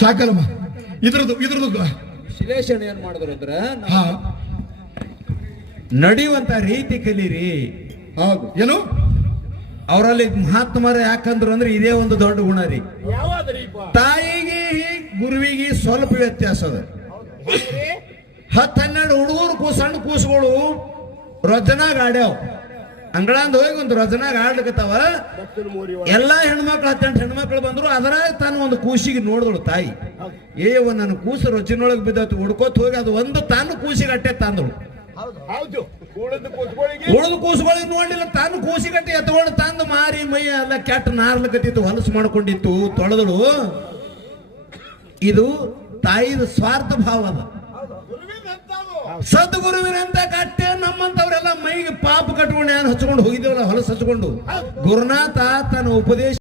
ಸಾಕಲ್ಲಮ್ಮ. ಇದ್ರದ್ದು ವಿಶ್ಲೇಷಣೆ ಏನ್ ಮಾಡಿದ್ರು ಅಂದ್ರೆ ನಡೆಯುವಂತ ರೀತಿ ಕಲೀರಿ. ಹೌದು. ಏನು ಅವರಲ್ಲಿ ಮಹಾತ್ಮರ ಯಾಕಂದ್ರು ಅಂದ್ರೆ ಇದೇ ಒಂದು ದೊಡ್ಡ ಗುಣ ರೀ. ತಾಯಿಗೆ ಗುರುವಿಗೆ ಸ್ವಲ್ಪ ವ್ಯತ್ಯಾಸ ಅದ. 10-12 ಹುಡುಗರು ಸಣ್ಣ ಕೂಸುಗಳು ರಜನಾಗ ಆಡ್ಯಾವ. ಅಂಗಳಂದ ಹೋಗಿ ಒಂದು ರಜನಾಗ ಆಡ್ಲಿಕ್ಕತ್ತಾವ. ಎಲ್ಲಾ ಹೆಣ್ಮಕ್ಳು 18 ಹೆಣ್ಮಕ್ಳು ಬಂದ್ರು. ಅದರ ತಾನು ಒಂದು ಕೂಸಿಗೆ ನೋಡಿದಳು ತಾಯಿ. ನನ್ನ ಕೂಸು ರಜನೊಳಗೆ ಬಿದ್ದತ್ತು ಹುಡ್ಕೋತ್ ಹೋಗಿ ಅದು ಒಂದು ತಾನು ಕೂಸಿಗೆ ಅಟ್ಟೆ ತಂದಳು. ಉಳಿದು ಕೂಸುಗಳಿಗೆ ನೋಡ್ಲಿಲ್ಲ, ತಾನು ಕೂಸಿಗಟ್ಟೆ ಎತ್ಕೊಂಡು ತಂದು ಮಾರಿ ಮೈ ಎಲ್ಲ ಕೆಟ್ಟ ನಾರ್ಲಕತ್ತಿತ್ತು, ಹೊಲಸು ಮಾಡ್ಕೊಂಡಿತ್ತು, ತೊಳೆದಳು. ಇದು ತಾಯಿದ ಸ್ವಾರ್ಥ ಭಾವ ಅದ. ಸದ್ಗುರುವಿನಂತ ಕಟ್ಟೆ ನಮ್ಮಂತವ್ರೆಲ್ಲ ಮೈಗೆ ಪಾಪ ಕಟ್ಕೊಂಡು ಯಾರು ಹಚ್ಕೊಂಡು ಹೋಗಿದ್ದೇವಲ್ಲ, ಹೊಲಸು ಹಚ್ಕೊಂಡು. ಗುರುನಾಥ ತನ್ನ ಉಪದೇಶ